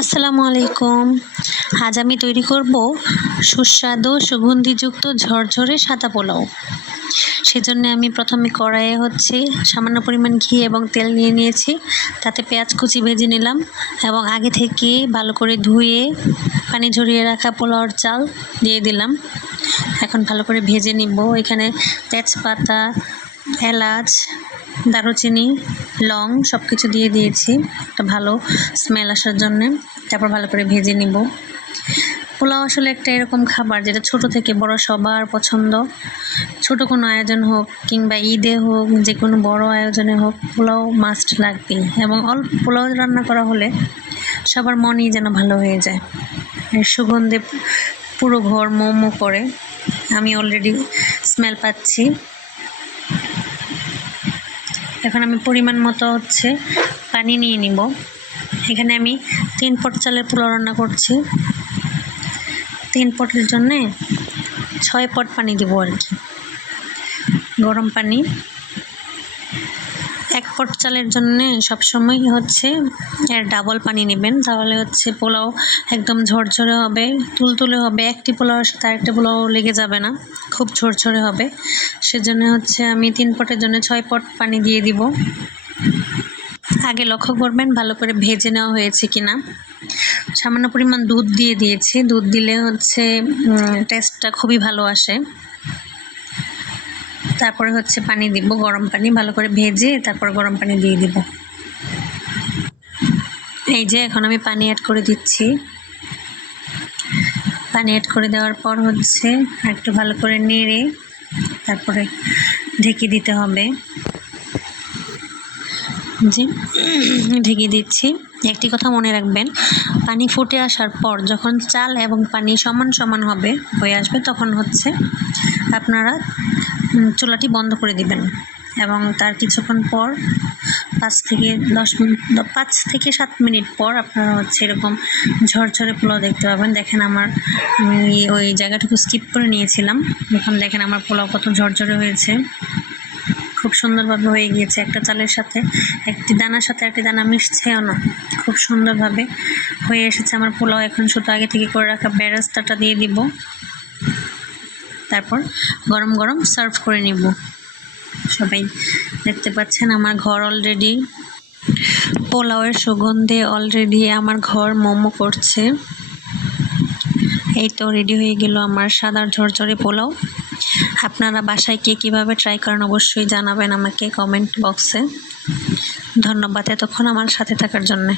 আসসালামু আলাইকুম। আজ আমি তৈরি করব সুস্বাদু সুগন্ধিযুক্ত ঝরঝরে সাদা পোলাও। সেজন্য আমি প্রথমে কড়াইয়ে সামান্য পরিমাণ ঘি এবং তেল নিয়ে নিয়েছি। তাতে পেঁয়াজ কুচি ভেজে নিলাম এবং আগে থেকে ভালো করে ধুয়ে পানি ঝরিয়ে রাখা পোলাওর চাল দিয়ে দিলাম। এখন ভালো করে ভেজে নিব। এখানে তেজপাতা, এলাচ, দারুচিনি, লং সব কিছু দিয়ে দিয়েছি একটা ভালো স্মেল আসার জন্যে। তারপর ভালো করে ভেজে নিব। পোলাও আসলে একটা এরকম খাবার যেটা ছোট থেকে বড় সবার পছন্দ। ছোট কোনো আয়োজন হোক কিংবা ঈদে হোক, যে কোনো বড় আয়োজনে হোক, পোলাও মাস্ট লাগবেই। এবং অল্প পোলাও রান্না করা হলে সবার মনই যেন ভালো হয়ে যায়। এর সুগন্ধে পুরো ঘর মোমো করে। আমি অলরেডি স্মেল পাচ্ছি। এখন আমি পরিমাণ মতো পানি নিয়ে নিব। এখানে আমি 3 পট চালের পোলাও রান্না করছি। 3 পটের জন্যে 6 পট পানি দিব আর কি, গরম পানি। 1 পট চালের জন্যে সবসময় এর ডাবল পানি নেবেন, তাহলে পোলাও একদম ঝরঝরে হবে, তুলতুলে হবে। একটি পোলাওর সাথে আরেকটি পোলাও লেগে যাবে না, খুব ঝরঝরে হবে। সেজন্য আমি 3 পটের জন্য 6 পট পানি দিয়ে দিব। আগে লক্ষ্য করবেন ভালো করে ভেজে নেওয়া হয়েছে কিনা। সামান্য পরিমাণ দুধ দিয়ে দিয়েছি। দুধ দিলে টেস্টটা খুবই ভালো আসে। তারপরে পানি দিব, গরম পানি। ভালো করে ভেজে তারপর গরম পানি দিয়ে দিব। এই যে এখন আমি পানি অ্যাড করে দিচ্ছি। পানি অ্যাড করে দেওয়ার পর একটু ভালো করে নেড়ে তারপরে ঢেকে দিতে হবে। জি, ঢেকে দিচ্ছি। একটি কথা মনে রাখবেন, পানি ফুটে আসার পর যখন চাল এবং পানি সমান সমান হয়ে আসবে, তখন আপনারা চুলাটি বন্ধ করে দিবেন এবং তার কিছুক্ষণ পর 5 থেকে 7 মিনিট পর আপনারা এরকম ঝরঝরে পোলাও দেখতে পাবেন। দেখেন আমি ওই জায়গাটুকু স্কিপ করে নিয়েছিলাম। এখন দেখেন আমার পোলাও কত ঝরঝরে হয়েছে, খুব সুন্দরভাবে হয়ে গিয়েছে। একটা চালের সাথে একটি দানার সাথে একটি দানা মিশছেও না, খুব সুন্দরভাবে হয়ে এসেছে আমার পোলাও। এখন শুধু আগে থেকে করে রাখা বেরেস্তাটা দিয়ে দিব, তারপর গরম গরম সার্ভ করে নিব। সবাই দেখতে পাচ্ছেন আমার ঘর অলরেডি পোলাওয়ের সুগন্ধে আমার ঘর মোমো করছে। এই তো রেডি হয়ে গেল আমার সাদা ঝরঝরে পোলাও। আপনারা বাসায় কীভাবে ট্রাই করেন অবশ্যই জানাবেন আমাকে কমেন্ট বক্সে। ধন্যবাদ এতক্ষণ আমার সাথে থাকার জন্য।